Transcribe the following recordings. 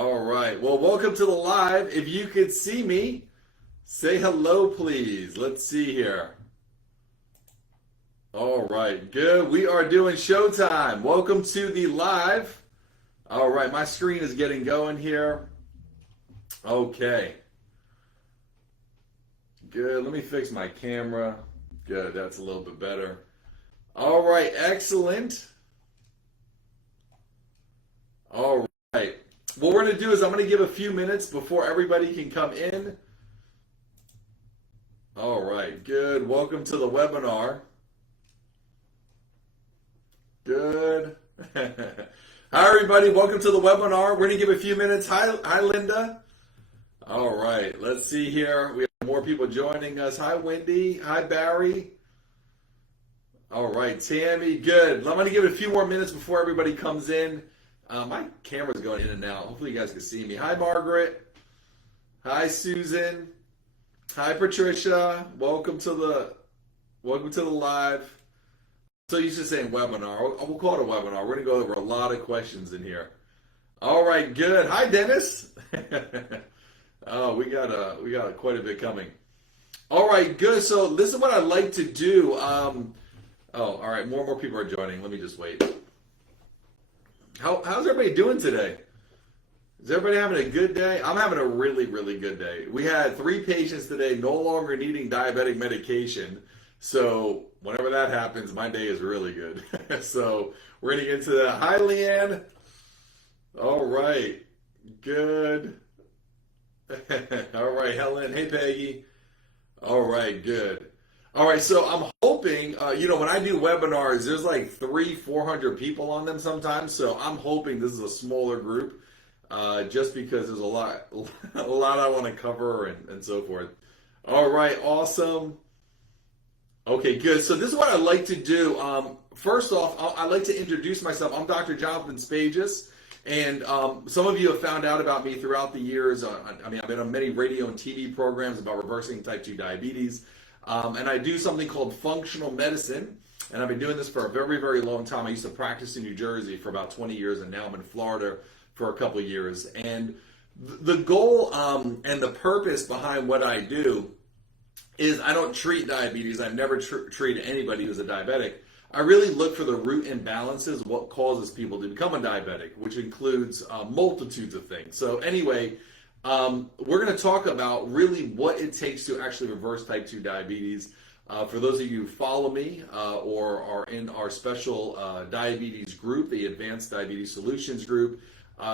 All right. Well, welcome to the live. If you could see me, say hello, please. Let's see here. All right. Good. We are doing showtime. Welcome to the live. All right. My screen is getting going here. Okay. Good. Let me fix my camera. Good. That's a little bit better. All right. Excellent. All right. What we're going to do is I'm going to give a few minutes before everybody can come in. All right, good. Welcome to the webinar. Good. Hi, everybody. Welcome to the webinar. We're going to give a few minutes. Hi, Linda. All right, let's see here. We have more people joining us. Hi, Wendy. Hi, Barry. All right, Tammy. Good. I'm going to give it a few more minutes before everybody comes in. My camera's going in and out. Hopefully you guys can see me. Hi, Margaret. Hi, Susan. Hi, Patricia. Welcome to the live. So you're just saying webinar. We'll call it a webinar. We're gonna go over a lot of questions in here. All right, good. Hi, Dennis. Oh, we got quite a bit coming. All right, good. So this is what I like to do. All right. More and more people are joining. Let me just wait. How's everybody doing today? Is everybody having a good day? I'm having a really, really good day. We had 3 patients today no longer needing diabetic medication. So whenever that happens, my day is really good. So we're going to get into that. Hi, Leanne. All right. Good. All right, Helen. Hey, Peggy. All right, good. All right, so I'm hoping, when I do webinars, there's like 300-400 people on them sometimes. So I'm hoping this is a smaller group, just because there's a lot I want to cover and so forth. All right, awesome. Okay, good. So this is what I like to do. First off, I like to introduce myself. I'm Dr. Jonathan Spages, and some of you have found out about me throughout the years. I've been on many radio and TV programs about reversing type 2 diabetes. And I do something called functional medicine, and I've been doing this for a very, very long time. I used to practice in New Jersey for about 20 years, and now I'm in Florida for a couple of years. And the goal and the purpose behind what I do is I don't treat diabetes. I've never treated anybody who's a diabetic. I really look for the root imbalances, what causes people to become a diabetic, which includes multitudes of things. So anyway, we're going to talk about really what it takes to actually reverse type 2 diabetes. For those of you who follow me or are in our special diabetes group, the Advanced Diabetes Solutions group,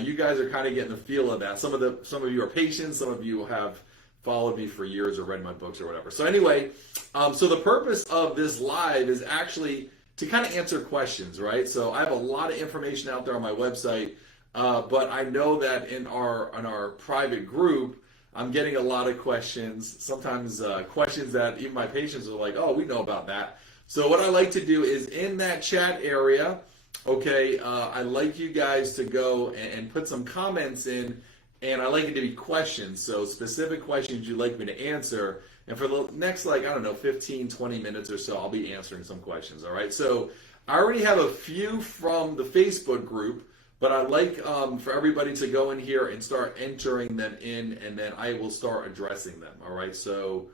you guys are kind of getting the feel of that. Some of you are patients, some of you have followed me for years or read my books or whatever. So anyway, so the purpose of this live is actually to kind of answer questions, right? So I have a lot of information out there on my website. But I know that in our private group, I'm getting a lot of questions, sometimes questions that even my patients are like, oh, we know about that. So what I like to do is in that chat area, okay, I like you guys to go and put some comments in, and I like it to be questions, so specific questions you'd like me to answer. And for the next, 15, 20 minutes or so, I'll be answering some questions, all right? So I already have a few from the Facebook group, but I'd like for everybody to go in here and start entering them in, and then I will start addressing them, all right? So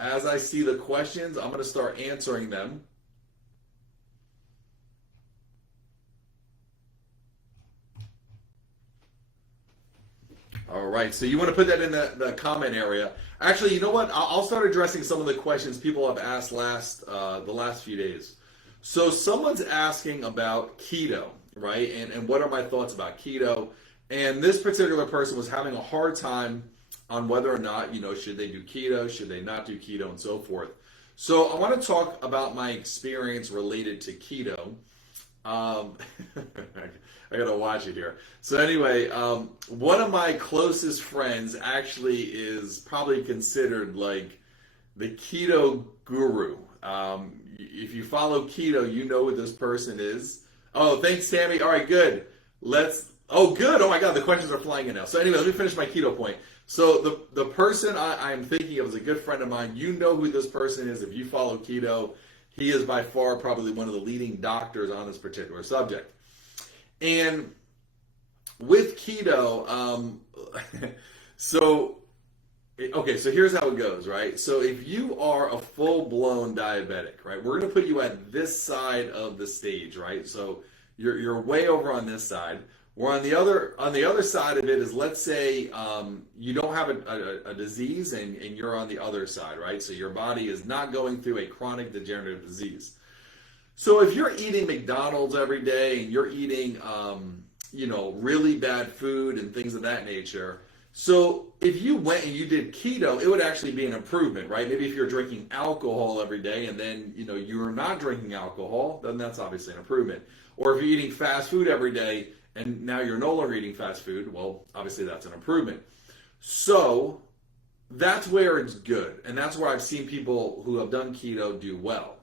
as I see the questions, I'm going to start answering them. All right, so you want to put that in the comment area. Actually, you know what? I'll start addressing some of the questions people have asked the last few days. So someone's asking about keto, right? And what are my thoughts about keto? And this particular person was having a hard time on whether or not, should they do keto, should they not do keto, and so forth. So I want to talk about my experience related to keto. I gotta watch it here. So anyway, one of my closest friends actually is probably considered like the keto guru. If you follow keto, you know who this person is. Oh, thanks, Tammy. All right, good. Oh, good. Oh my God, the questions are flying in now. So anyway, let me finish my keto point. So the person I'm thinking of is a good friend of mine. You know who this person is if you follow keto. He is by far probably one of the leading doctors on this particular subject. And with keto, so okay, so here's how it goes, right? So if you are a full-blown diabetic, right, we're going to put you at this side of the stage, right? So you're way over on this side. We're on the other side of it is, let's say you don't have a disease and you're on the other side, right? So your body is not going through a chronic degenerative disease. So if you're eating McDonald's every day and you're eating really bad food and things of that nature, so if you went and you did keto, it would actually be an improvement, right? Maybe if you're drinking alcohol every day and then you're not drinking alcohol, then that's obviously an improvement. Or if you're eating fast food every day and now you're no longer eating fast food, well, obviously that's an improvement. So that's where it's good, and that's where I've seen people who have done keto do well.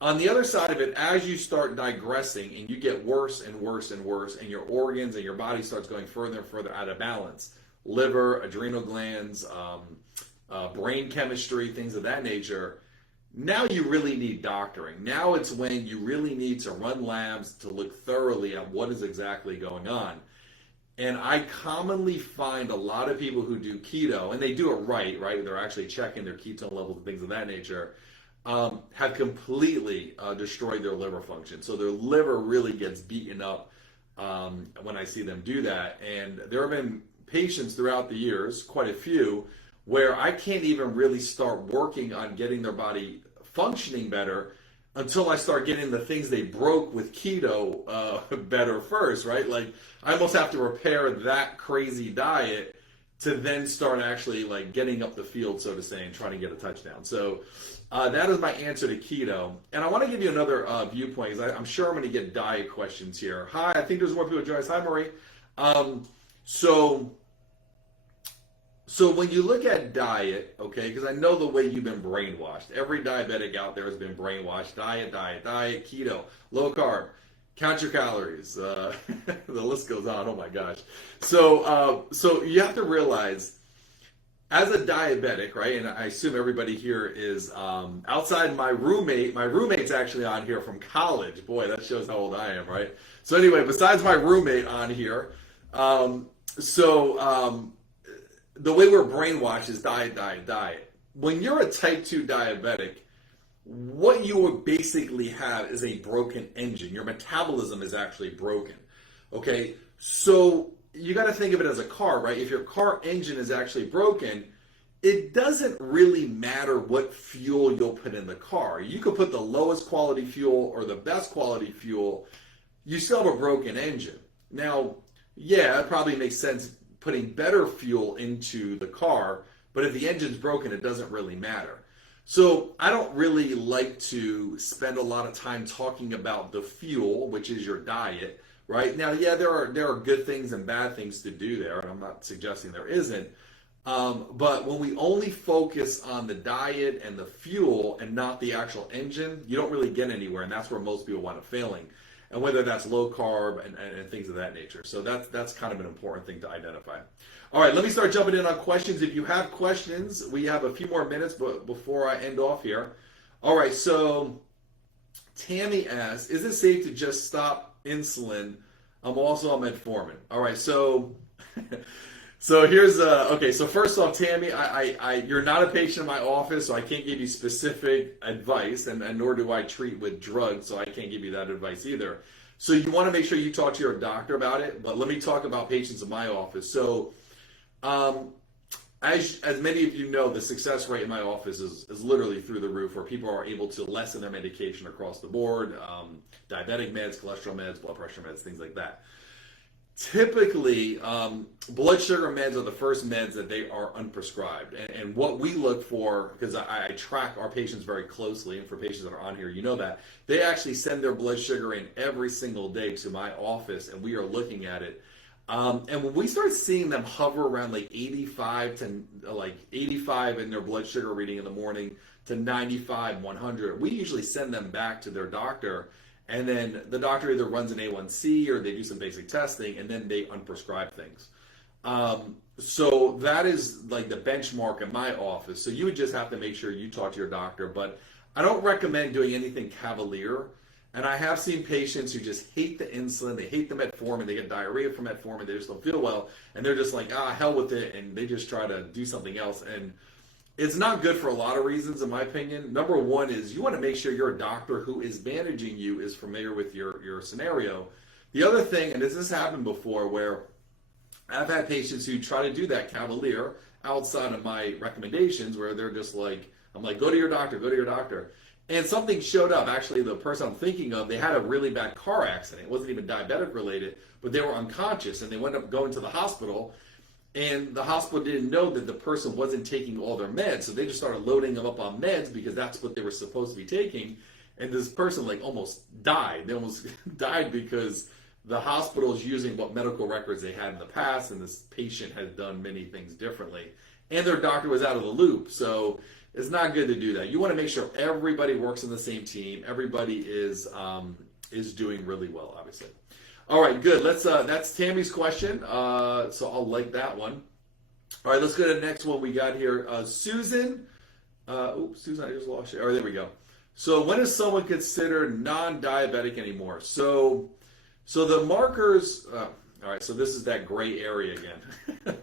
On the other side of it, as you start digressing and you get worse and worse and worse, and your organs and your body starts going further and further out of balance, liver, adrenal glands, brain chemistry, things of that nature, now you really need doctoring. Now it's when you really need to run labs to look thoroughly at what is exactly going on. And I commonly find a lot of people who do keto, and they do it right? They're actually checking their ketone levels and things of that nature, have completely destroyed their liver function. So their liver really gets beaten up when I see them do that. And there have been patients throughout the years, quite a few, where I can't even really start working on getting their body functioning better until I start getting the things they broke with keto better first, right? Like, I almost have to repair that crazy diet to then start actually like getting up the field, so to say, and trying to get a touchdown. So that is my answer to keto. And I want to give you another viewpoint, because I'm sure I'm going to get diet questions here. Hi, I think there's more people joining us. Hi, Marie. So when you look at diet, okay, because I know the way you've been brainwashed. Every diabetic out there has been brainwashed. Diet, keto, low carb, count your calories. The list goes on. Oh my gosh. So you have to realize, as a diabetic, right, and I assume everybody here is outside my roommate. My roommate's actually on here from college. Boy, that shows how old I am, right? So anyway, besides my roommate on here, the way we're brainwashed is diet. When you're a type 2 diabetic, what you would basically have is a broken engine. Your metabolism is actually broken. Okay? So you got to think of it as a car, right? If your car engine is actually broken, it doesn't really matter what fuel you'll put in the car. You could put the lowest quality fuel or the best quality fuel. You still have a broken engine. Now, yeah, it probably makes sense putting better fuel into the car, but if the engine's broken, it doesn't really matter. So I don't really like to spend a lot of time talking about the fuel, which is your diet, right? Now, yeah, there are good things and bad things to do there, and I'm not suggesting there isn't. But when we only focus on the diet and the fuel and not the actual engine, you don't really get anywhere, and that's where most people wind up failing. And whether that's low carb and things of that nature. So that's kind of an important thing to identify. All right, let me start jumping in on questions. If you have questions, we have a few more minutes before I end off here. All right, so Tammy asks, is it safe to just stop insulin? I'm also on metformin. All right, so here's okay. So first off, Tammy, you're not a patient in my office, so I can't give you specific advice, and nor do I treat with drugs, so I can't give you that advice either. So you want to make sure you talk to your doctor about it. But let me talk about patients in my office. So, as many of you know, the success rate in my office is literally through the roof, where people are able to lessen their medication across the board, diabetic meds, cholesterol meds, blood pressure meds, things like that. Typically, blood sugar meds are the first meds that they are unprescribed. And what we look for, because I track our patients very closely, and for patients that are on here, you know that, they actually send their blood sugar in every single day to my office, and we are looking at it. And when we start seeing them hover around like 85 in their blood sugar reading in the morning to 95, 100, we usually send them back to their doctor. And then the doctor either runs an A1C or they do some basic testing, and then they unprescribe things. So that is like the benchmark in my office. So you would just have to make sure you talk to your doctor. But I don't recommend doing anything cavalier. And I have seen patients who just hate the insulin, they hate the metformin, they get diarrhea from metformin, they just don't feel well, and they're just like, hell with it, and they just try to do something else. And it's not good for a lot of reasons, in my opinion. Number one is you want to make sure your doctor who is managing you is familiar with your scenario. The other thing, and this has happened before, where I've had patients who try to do that cavalier outside of my recommendations, where they're just like, I'm like, go to your doctor, go to your doctor. And something showed up. Actually, the person I'm thinking of, they had a really bad car accident. It wasn't even diabetic related, but they were unconscious, and they wound up going to the hospital. And the hospital didn't know that the person wasn't taking all their meds, so they just started loading them up on meds because that's what they were supposed to be taking. And this person like almost died. They almost died because the hospital is using what medical records they had in the past, and this patient had done many things differently. And their doctor was out of the loop. So it's not good to do that. You want to make sure everybody works in the same team. Everybody is doing really well, obviously. All right, good. That's Tammy's question. So I'll like that one. All right, let's go to the next one we got here. Susan. Susan, I just lost you. All right, there we go. So when is someone considered non-diabetic anymore? So the markers. All right, so this is that gray area again.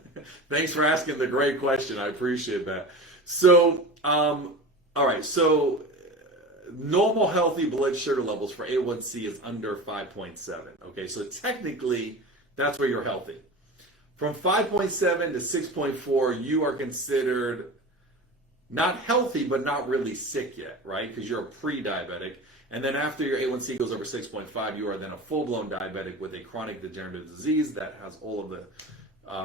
Thanks for asking the great question. I appreciate that. So, all right, so normal healthy blood sugar levels for A1C is under 5.7. Okay, so technically that's where you're healthy. From 5.7 to 6.4, you are considered not healthy, but not really sick yet, right? Because you're a pre-diabetic. And then after your A1C goes over 6.5, you are then a full-blown diabetic with a chronic degenerative disease that has all of the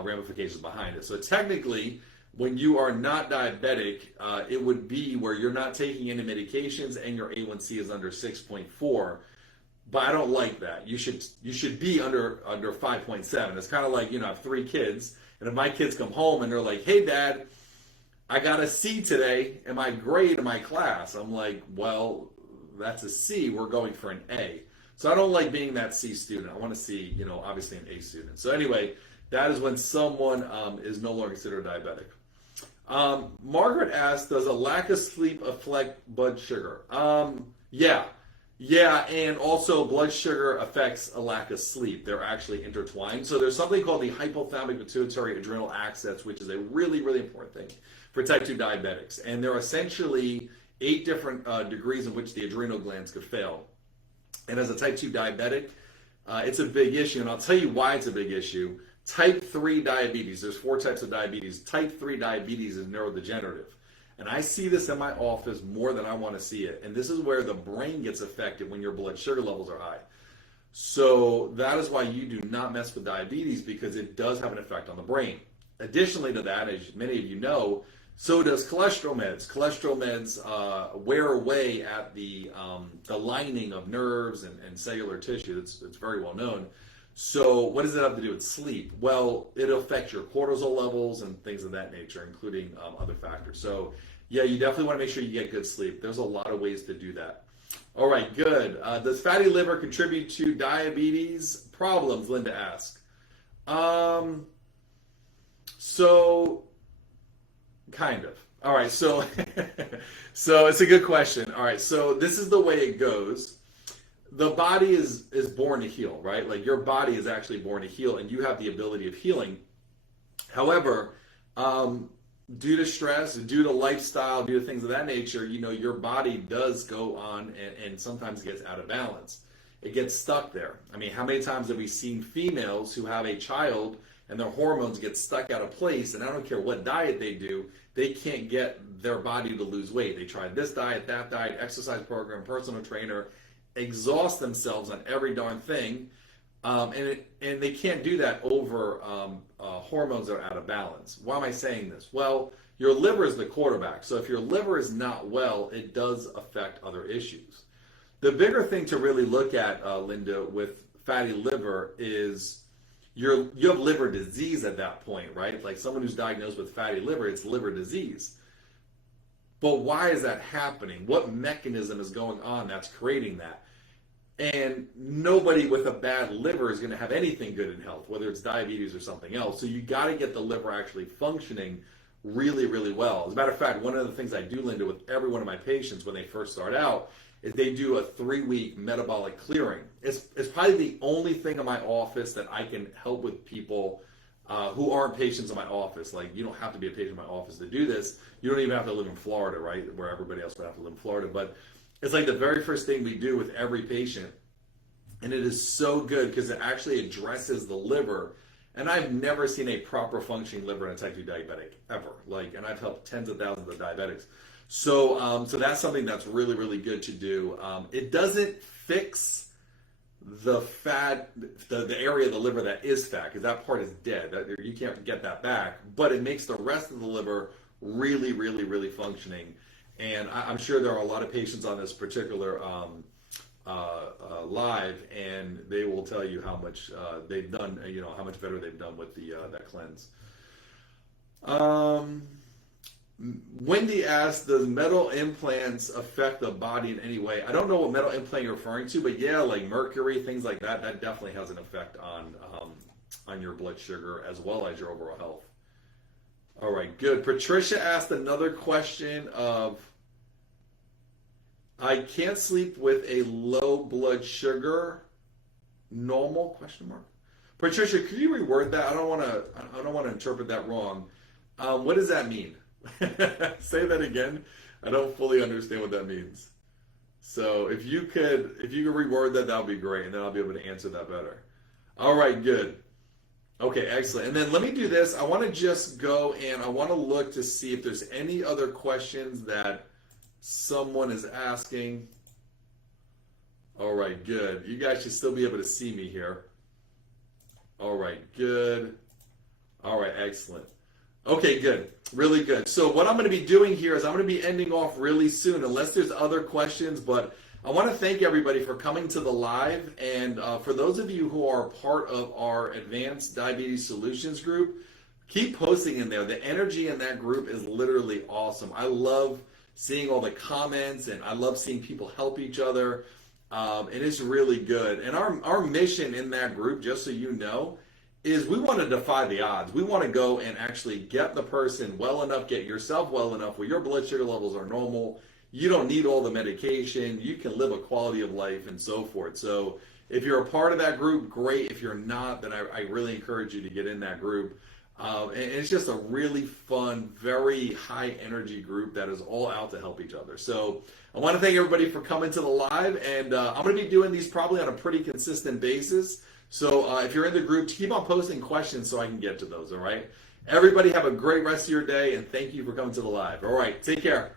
ramifications behind it. So technically, when you are not diabetic, it would be where you're not taking any medications and your A1C is under 6.4. But I don't like that. You should be under 5.7. It's kind of like, I have 3 kids, and if my kids come home and they're like, "Hey, Dad, I got a C today in my grade in my class," I'm like, "Well, that's a C. We're going for an A." So I don't like being that C student. I want to see, obviously an A student. So anyway, that is when someone is no longer considered diabetic. Margaret asked, does a lack of sleep affect blood sugar? Yeah, and also blood sugar affects a lack of sleep. They're actually intertwined. So there's something called the hypothalamic pituitary adrenal axis, which is a really, really important thing for type 2 diabetics. And there are essentially 8 different degrees in which the adrenal glands could fail. And as a type 2 diabetic, it's a big issue. And I'll tell you why it's a big issue. Type 3 diabetes, there's 4 types of diabetes. Type 3 diabetes is neurodegenerative. And I see this in my office more than I want to see it. And this is where the brain gets affected when your blood sugar levels are high. So that is why you do not mess with diabetes, because it does have an effect on the brain. Additionally to that, as many of you know, so does cholesterol meds. Cholesterol meds wear away at the lining of nerves and cellular tissue. It's very well known. So what does it have to do with sleep? Well, it'll affect your cortisol levels and things of that nature, including other factors. So yeah, you definitely want to make sure you get good sleep. There's a lot of ways to do that. All right, good. Does fatty liver contribute to diabetes problems, Linda asked. So kind of. All right, so so it's a good question. All right, so this is the way it goes. The body is born to heal, right? Like your body is actually born to heal, and you have the ability of healing. However, due to stress, due to lifestyle, due to things of that nature, your body does go on and sometimes gets out of balance. It gets stuck there. I mean, how many times have we seen females who have a child and their hormones get stuck out of place, and I don't care what diet they do, they can't get their body to lose weight. They try this diet, that diet, exercise program, personal trainer, exhaust themselves on every darn thing, and they can't do that over hormones that are out of balance. Why am I saying this? Well, your liver is the quarterback. So if your liver is not well, it does affect other issues. The bigger thing to really look at, Linda, with fatty liver is you have liver disease at that point, right? Like someone who's diagnosed with fatty liver, it's liver disease. But why is that happening? What mechanism is going on that's creating that? And nobody with a bad liver is going to have anything good in health, whether it's diabetes or something else. So you got to get the liver actually functioning really, really well. As a matter of fact, one of the things I do, Linda, with every one of my patients when they first start out is they do a 3-week metabolic clearing. It's probably the only thing in my office that I can help with people who aren't patients in my office. Like, you don't have to be a patient in my office to do this. You don't even have to live in Florida, right, where everybody else would have to live in Florida. But it's like the very first thing we do with every patient. And it is so good because it actually addresses the liver. And I've never seen a proper functioning liver in a type 2 diabetic ever. Like, and I've helped tens of thousands of diabetics. So, so that's something that's really, really good to do. It doesn't fix the fat, the area of the liver that is fat, because that part is dead. You can't get that back. But it makes the rest of the liver really, really, really functioning. And I'm sure there are a lot of patients on this particular live, and they will tell you how much they've done, how much better they've done with the that cleanse. Wendy asked, does metal implants affect the body in any way? I don't know what metal implant you're referring to, but yeah, like mercury, things like that, that definitely has an effect on your blood sugar as well as your overall health. All right, good. Patricia asked another question of, I can't sleep with a low blood sugar. Normal? Question mark. Patricia, could you reword that? I don't want to interpret that wrong. What does that mean? Say that again. I don't fully understand what that means. So if you could reword that, that would be great, and then I'll be able to answer that better. All right, good. Okay, excellent. And then let me do this. I want to just go and I want to look to see if there's any other questions that someone is asking. All right, good. You guys should still be able to see me here. All right, good. All right, excellent. Okay, good. Really good. So what I'm going to be doing here is I'm going to be ending off really soon, unless there's other questions. But I want to thank everybody for coming to the live. And for those of you who are part of our Advanced Diabetes Solutions group, keep posting in there. The energy in that group is literally awesome. I love seeing all the comments, and I love seeing people help each other. And it's really good. And our mission in that group, just so you know, is we want to defy the odds. We want to go and actually get the person well enough, get yourself well enough where your blood sugar levels are normal. You don't need all the medication. You can live a quality of life and so forth. So if you're a part of that group, great. If you're not, then I really encourage you to get in that group. And it's just a really fun, very high energy group that is all out to help each other. So I want to thank everybody for coming to the live, and I'm going to be doing these probably on a pretty consistent basis. So if you're in the group, keep on posting questions so I can get to those, all right? Everybody have a great rest of your day, and thank you for coming to the live. All right, take care.